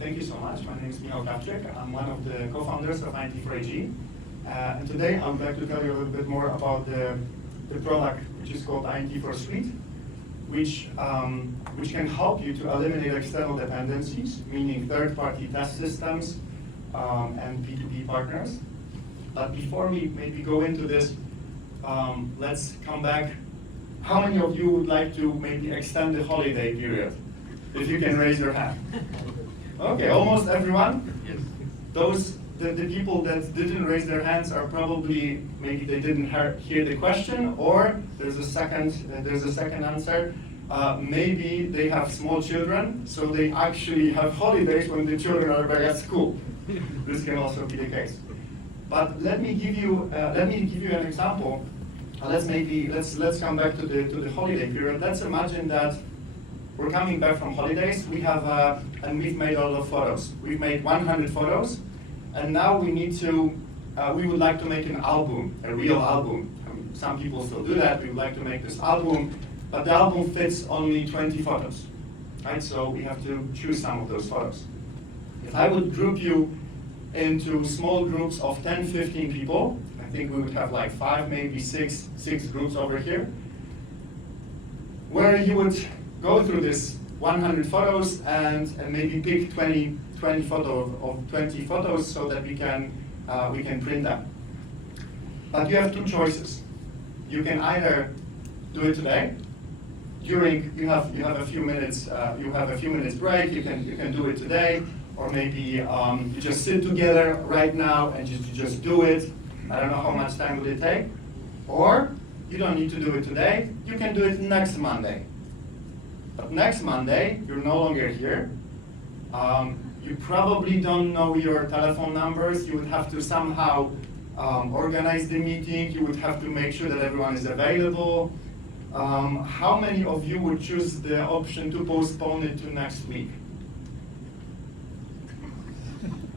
Thank you so much. My name is Michal Krawczyk. I'm one of the co-founders of IT4AG. And today I would like to tell you a little bit more about the product which is called IT4Suite, which can help you to eliminate external dependencies, meaning third-party test systems and B2B partners. But before we maybe go into this, let's come back. How many of you would like to maybe extend the holiday period? If you can raise your hand. Okay, almost everyone? Yes. The people that didn't raise their hands are probably, maybe they didn't hear the question, or there's a second answer. Maybe they have small children, so they actually have holidays when the children are back at school. This can also be the case. But let me give you an example. Let's come back to the holiday period. Let's imagine that we're coming back from holidays. And we've made a lot of photos. We've made 100 photos, and now we would like to make an album, a real album. Some people still do that. We would like to make this album, but the album fits only 20 photos, right? So we have to choose some of those photos. If I would group you into small groups of 10, 15 people, I think we would have like 5, maybe six groups over here, where you would go through this 100 photos and maybe pick 20 photos so that we can print them. But you have two choices. You can either do it today. You have a few minutes break. You can do it today, or maybe you just sit together right now and you just do it. I don't know how much time will it take. Or you don't need to do it today. You can do it next Monday. But next Monday, you're no longer here. You probably don't know your telephone numbers. You would have to somehow organize the meeting. You would have to make sure that everyone is available. How many of you would choose the option to postpone it to next week?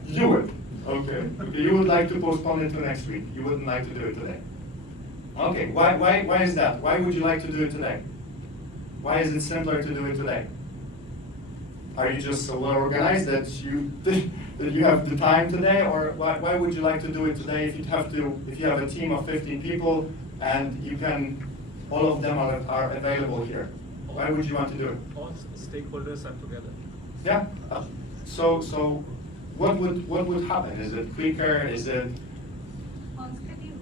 You would. Okay. You would like to postpone it to next week. You wouldn't like to do it today. Okay. Why is that? Why would you like to do it today? Why is it simpler to do it today? Are you just so well organized that you have the time today, or why would you like to do it today if you have a team of 15 people and all of them are available here? Why would you want to do it? All stakeholders are together. Yeah. So what would happen? Is it quicker? Is it on schedule?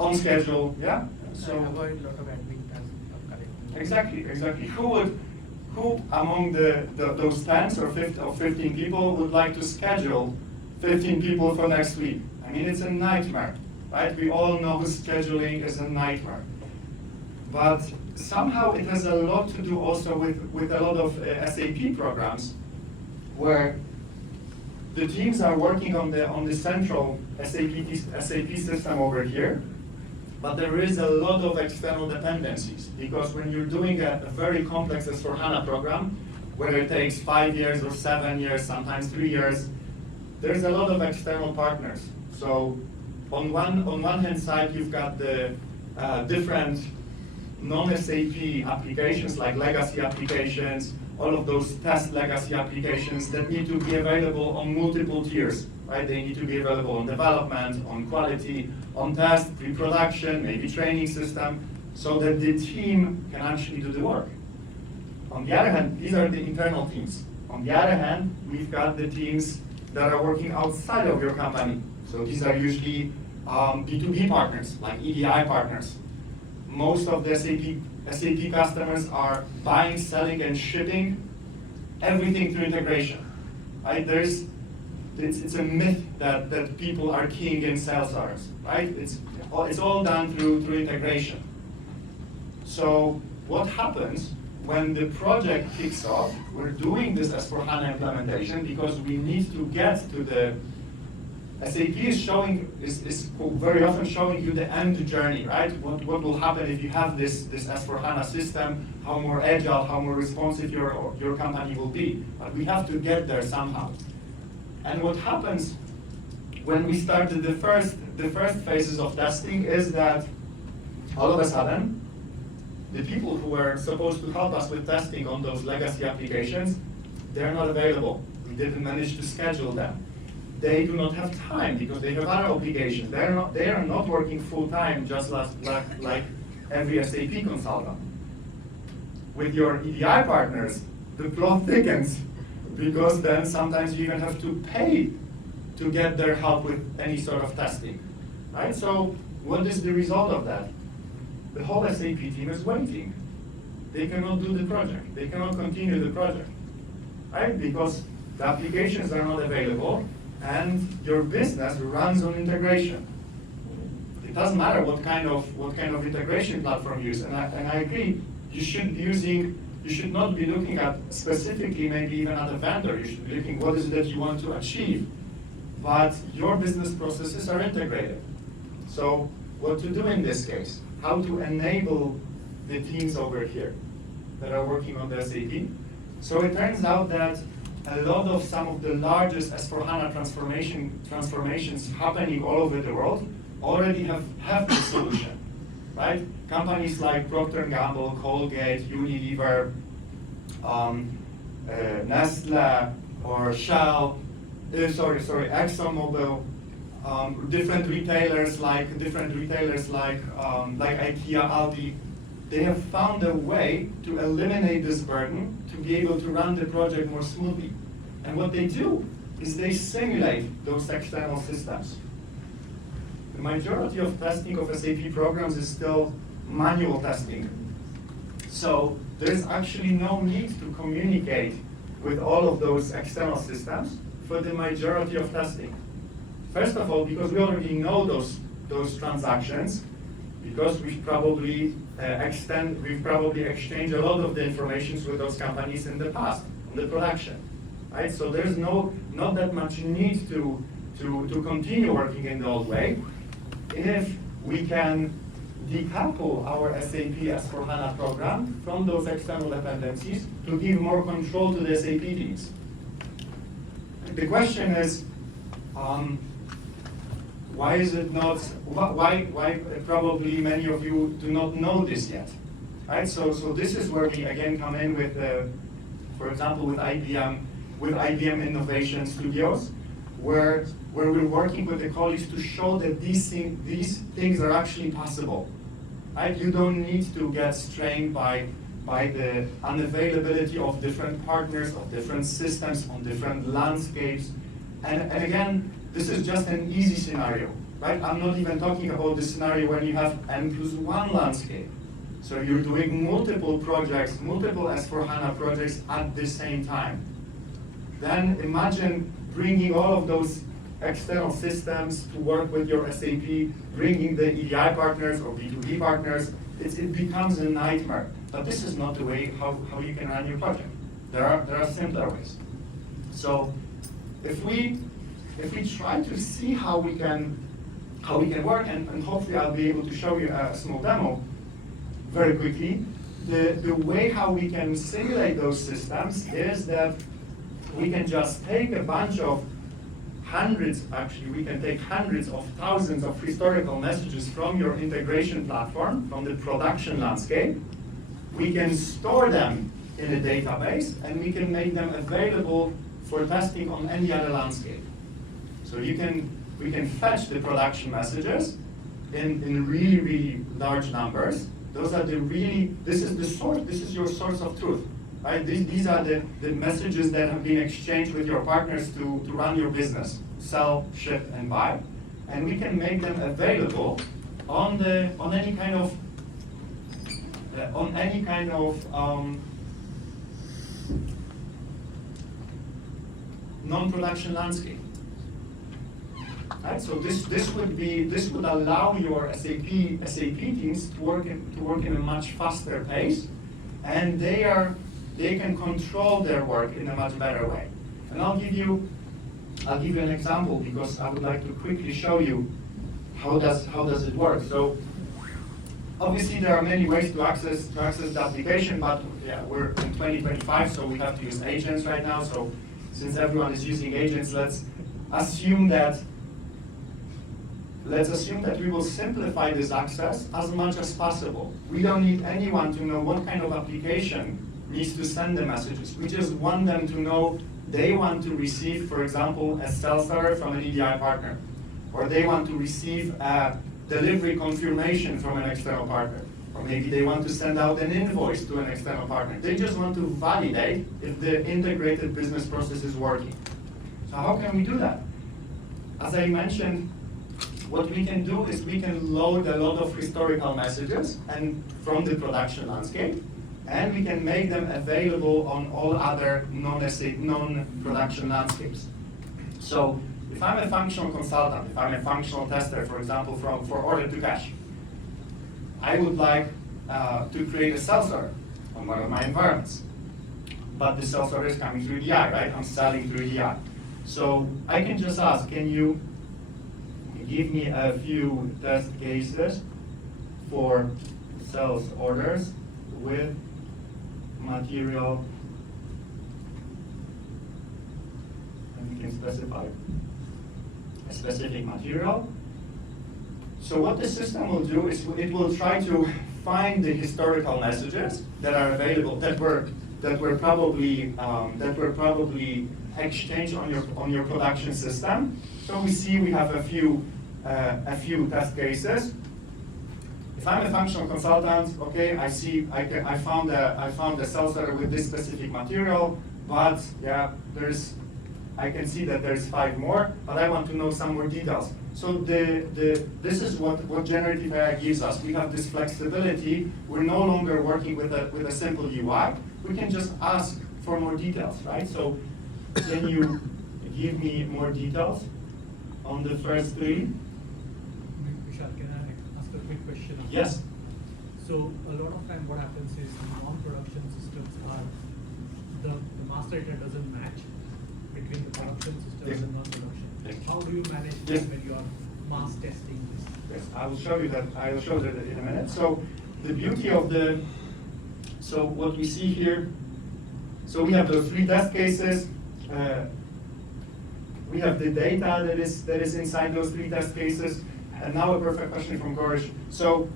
On schedule? Yeah. So avoid a lot of admin tasks of collecting. Exactly. Who among those 10 or 15 people would like to schedule 15 people for next week? I mean, it's a nightmare, right? We all know scheduling is a nightmare. But somehow it has a lot to do also with a lot of SAP programs, where the teams are working on the central SAP system over here. But there is a lot of external dependencies, because when you're doing a very complex S4HANA program, whether it takes 5 years or 7 years, sometimes 3 years, there's a lot of external partners. So on one hand side, you've got the different non-SAP applications, like legacy applications, all of those test legacy applications that need to be available on multiple tiers. Right? They need to be available on development, on quality, on test, pre-production, maybe training system, so that the team can actually do the work. On the other hand, these are the internal teams. On the other hand, we've got the teams that are working outside of your company. So these are usually B2B partners, like EDI partners. Most of the SAP customers are buying, selling, and shipping everything through integration. Right? It's a myth that people are keying in sales orders, right? It's all done through integration. So what happens when the project kicks off? We're doing this S4HANA implementation because we need to get to the SAP is very often showing you the end journey, right? What will happen if you have this S4HANA system? How more agile, how more responsive your company will be? But we have to get there somehow. And what happens when we started the first phases of testing is that all of a sudden, the people who were supposed to help us with testing on those legacy applications, they're not available. We didn't manage to schedule them. They do not have time because they have other obligations. They are not working full time just like every SAP consultant. With your EDI partners, the plot thickens because then sometimes you even have to pay to get their help with any sort of testing, right? So what is the result of that? The whole SAP team is waiting. They cannot do the project. They cannot continue the project, right? Because the applications are not available and your business runs on integration. It doesn't matter what kind of integration platform you use, and I agree. You should not be looking at specifically maybe even at a vendor. You should be looking what is it that you want to achieve. But your business processes are integrated. So what to do in this case? How to enable the teams over here that are working on the SAP? So it turns out that a lot of some of the largest S4HANA transformations happening all over the world already have this solution, right? Companies like Procter & Gamble, Colgate, Unilever, Nestle, or Shell, ExxonMobil, different retailers like IKEA, Aldi, they have found a way to eliminate this burden to be able to run the project more smoothly. And what they do is they simulate those external systems. The majority of testing of SAP programs is still manual testing. So there's actually no need to communicate with all of those external systems for the majority of testing. First of all, because we already know those transactions, because we've probably exchanged a lot of the information with those companies in the past, in the production, right? So there's not that much need to continue working in the old way if we can decouple our SAP S4HANA program from those external dependencies to give more control to the SAP teams. The question is, why is it not? Why probably many of you do not know this yet, right? So this is where we again come in with, for example, with IBM Innovation Studios, where we're working with the colleagues to show that these things are actually possible, right? You don't need to get strained by the unavailability of different partners, of different systems, on different landscapes. And again, this is just an easy scenario, right? I'm not even talking about the scenario when you have N+1 landscape. So you're doing multiple projects, multiple S4HANA projects at the same time. Then imagine bringing all of those external systems to work with your SAP, bringing the EDI partners or B2B partners. It becomes a nightmare. But this is not the way how you can run your project. There are simpler ways. So if we try to see how we can work, and hopefully I'll be able to show you a small demo very quickly. The way how we can simulate those systems is that we can just take a bunch of we can take hundreds of thousands of historical messages from your integration platform, from the production landscape. We can store them in a database, and we can make them available for testing on any other landscape. So we can fetch the production messages in really, really large numbers. Those are this is the source, this is your source of truth, right? These are the messages that have been exchanged with your partners to run your business, sell, ship, and buy. And we can make them available on any kind of non-production landscape. Right? So this would allow your SAP teams to work in a much faster pace, and they can control their work in a much better way. And I'll give you an example, because I would like to quickly show you how does it work. So obviously there are many ways to access the application, but yeah, we're in 2025, so we have to use agents right now. So since everyone is using agents, let's assume that we will simplify this access as much as possible. We don't need anyone to know what kind of application needs to send the messages. We just want them to know they want to receive, for example, a sales order from an EDI partner, or they want to receive a delivery confirmation from an external partner, or maybe they want to send out an invoice to an external partner. They just want to validate if the integrated business process is working. So how can we do that? As I mentioned, what we can do is we can load a lot of historical messages and from the production landscape, and we can make them available on all other non-production landscapes. So if I'm a functional consultant, if I'm a functional tester, for example, for order to cash, I would like to create a sales order on one of my environments. But the sales order is coming through EDI, right? I'm selling through EDI. So I can just ask, can you give me a few test cases for sales orders with material, and we can specify a specific material. So what the system will do is it will try to find the historical messages that are available, that were probably exchanged on your production system. So we see we have a few test cases. If I'm a functional consultant, okay, I found a sales order with this specific material, but yeah, I can see that there's 5 more, but I want to know some more details. So this is what generative AI gives us. We have this flexibility. We're no longer working with a simple UI. We can just ask for more details, right? So can you give me more details on the first 3? Michal, can I ask a quick question? Yes. So a lot of time what happens is non-production systems are, the master data doesn't match between the production systems Yes. and non-production. Yes. How do you manage Yes. that when you are mass testing this? Yes, I will show you that. I will show that in a minute. So the beauty of so what we see here, so we have those 3 test cases. We have the data that is inside those 3 test cases. And now a perfect question from Gorish. So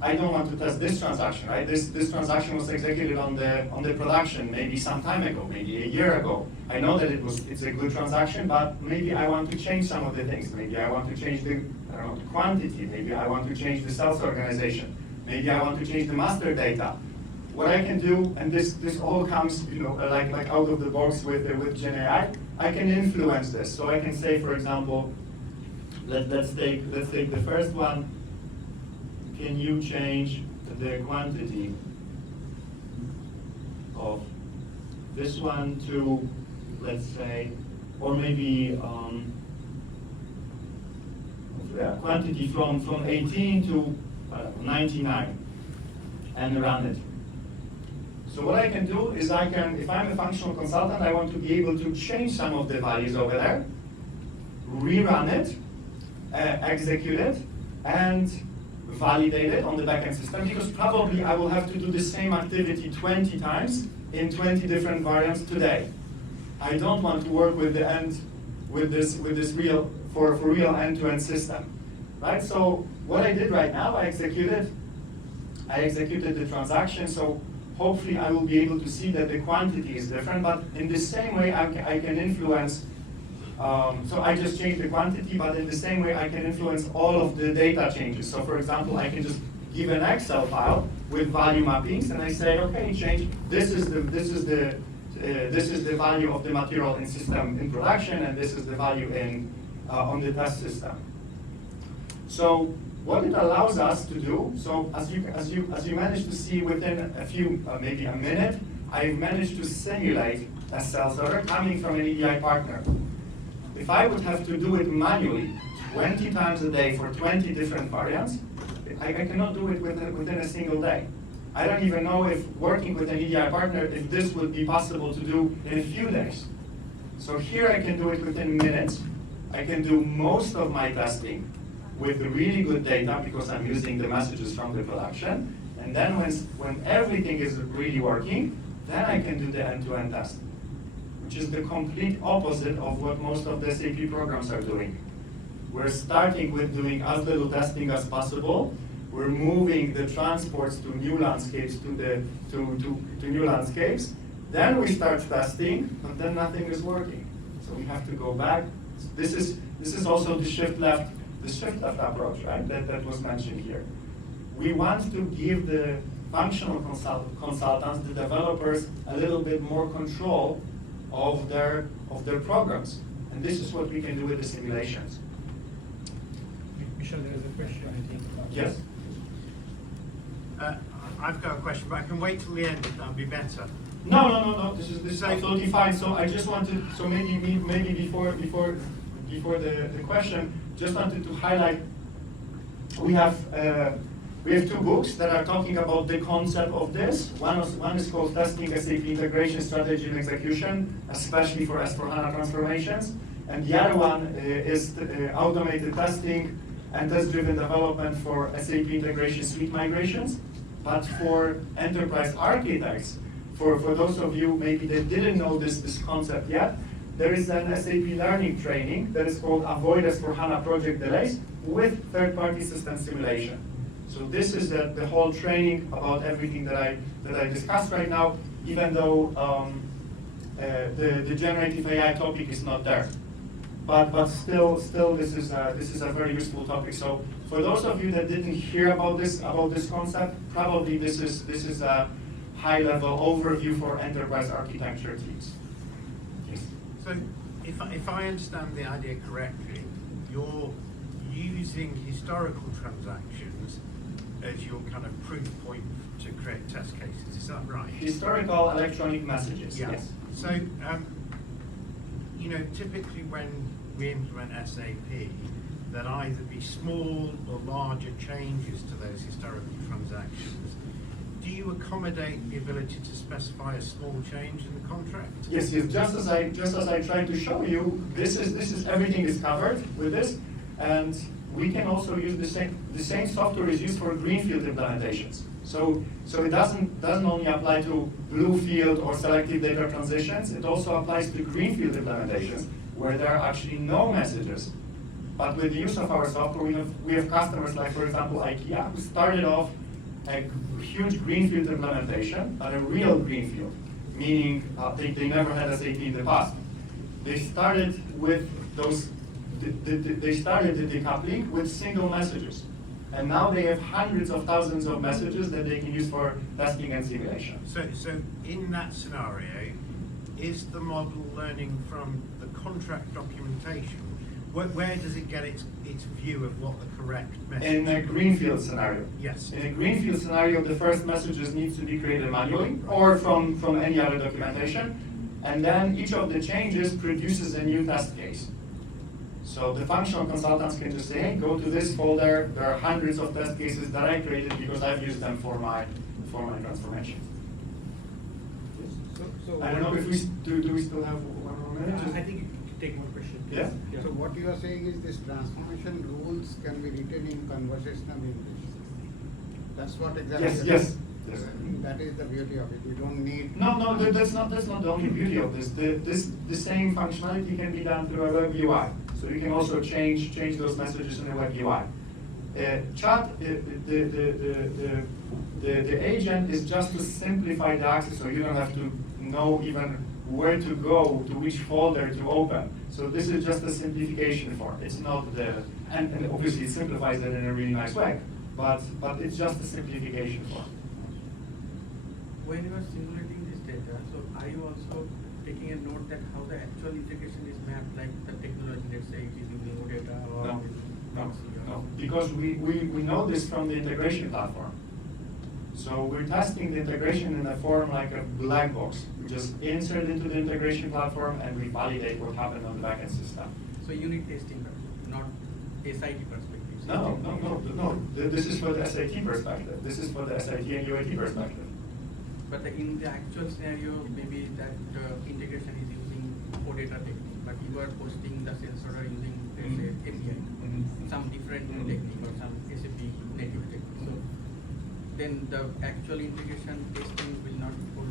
I don't want to test this transaction, right? This transaction was executed on the production maybe some time ago, maybe a year ago. I know that it's a good transaction, but maybe I want to change some of the things. Maybe I want to change the quantity. Maybe I want to change the sales organization. Maybe I want to change the master data. What I can do, and this all comes, like out of the box with Gen AI, I can influence this. So I can say, for example, let's take the first one. Can you change the quantity of this one to, let's say, or maybe quantity from 18 to 99, and run it. So what I can do is if I'm a functional consultant, I want to be able to change some of the values over there, rerun it, execute it, and validate it on the backend system, because probably I will have to do the same activity 20 times in 20 different variants today. I don't want to work with this real end-to-end system, right? So what I did right now, I executed the transaction. So hopefully I will be able to see that the quantity is different, but in the same way I can influence. So I just changed the quantity, but in the same way I can influence all of the data changes. So for example, I can just give an Excel file with value mappings, and I say, okay, change. This is the value of the material in system in production, and this is the value on the test system. So what it allows us to do, so as you managed to see within maybe a minute, I've managed to simulate a sales order coming from an EDI partner. If I would have to do it manually 20 times a day for 20 different variants, I cannot do it within a single day. I don't even know if working with an EDI partner, if this would be possible to do in a few days. So here I can do it within minutes. I can do most of my testing with really good data because I'm using the messages from the production. And then when everything is really working, then I can do the end-to-end test, which is the complete opposite of what most of the SAP programs are doing. We're starting with doing as little testing as possible. we're moving the transports to new landscapes, to new landscapes. Then we start testing, but then nothing is working. So we have to go back. This is also the shift left approach, right? That was mentioned here. We want to give the functional consultants, the developers, a little bit more control of their programs. And this is what we can do with the simulations. Michal, there is a question, I think. Yes? I've got a question, but I can wait till the end. That'll be better. No. This is absolutely fine. So I just wanted, so maybe before the question, just wanted to highlight. We have two books that are talking about the concept of this. One is called Testing SAP Integration Strategy and Execution, especially for S4HANA transformations. And the other one is Automated Testing and Test-Driven Development for SAP Integration Suite Migrations. But for enterprise architects, for those of you maybe that didn't know this concept yet, there is an SAP learning training that is called Avoid S4HANA Project Delays with third-party system simulation. So this is the whole training about everything that I discussed right now, even though the generative AI topic is not there. But still this is a very useful topic. So for those of you that didn't hear about this concept, probably this is a high-level overview for enterprise architecture teams. Yes. So if I understand the idea correctly, you're using historical transactions as your kind of proof point to create test cases. Is that right? Historical electronic messages. Yeah. Yes. So, typically when we implement SAP, there'll either be small or larger changes to those historical transactions. Do you accommodate the ability to specify a small change in the contract? Yes. Just as I tried to show you, this is everything is covered with this, and we can also use the same software is used for greenfield implementations. So it doesn't only apply to bluefield or selective data transitions. It also applies to greenfield implementations where there are actually no messages. But with the use of our software, we have customers like, for example, IKEA, who started off a huge greenfield implementation, but a real greenfield, meaning they never had SAP in the past. They started with they started the decoupling with single messages. And now they have hundreds of thousands of messages that they can use for testing and simulation. So in that scenario, is the model learning from the contract documentation? Where does it get its view of what the correct message is? In a greenfield scenario. Yes. In a greenfield scenario, the first messages need to be created manually or from any other documentation. And then each of the changes produces a new test case. So the functional consultants can just say, hey, go to this folder. There are hundreds of test cases that I created because I've used them for my transformation. So I don't know if do we still have 1 more minute? I think you can take one question. Yeah? So what you are saying is this transformation rules can be written in conversational English. That's what exactly. Yes. That is the beauty of it. You don't need. No, that's not the only beauty of this. The same functionality can be done through a web UI. So you can also change those messages in a web UI. Chat, the agent is just to simplify the access, so you don't have to know even where to go, to which folder to open. So this is just a simplification form. It's not and obviously it simplifies it in a really nice way, but it's just a simplification form. When you are simulating this data, so are you also taking a note that how the actual integration is mapped, like the technology, let's say it is using OData or No, because we know this from the integration platform. So we're testing the integration in a form like a black box. We just insert into the integration platform and we validate what happened on the backend system. So unit testing, not SIT perspective. No. This is for the SAT perspective. This is for the SIT and UAT perspective. But in the actual scenario, maybe that integration is using OData technique, but you are posting the sensor or using, let's say, API, some different technique or some SAP native technique. So then the actual integration testing will not go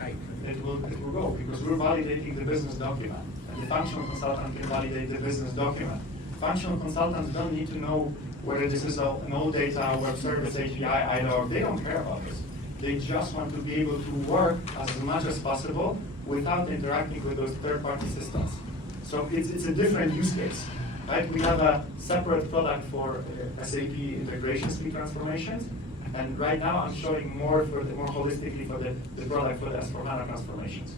tight. Right? It will go because we're validating the business document, and the functional consultant can validate the business document. Functional consultants don't need to know whether this is an old data, web service API, IDOC, they don't care about this. They just want to be able to work as much as possible without interacting with those third-party systems. So it's a different use case, right? We have a separate product for SAP integration suite transformations, and right now I'm showing more holistically for the product for the S4HANA transformations.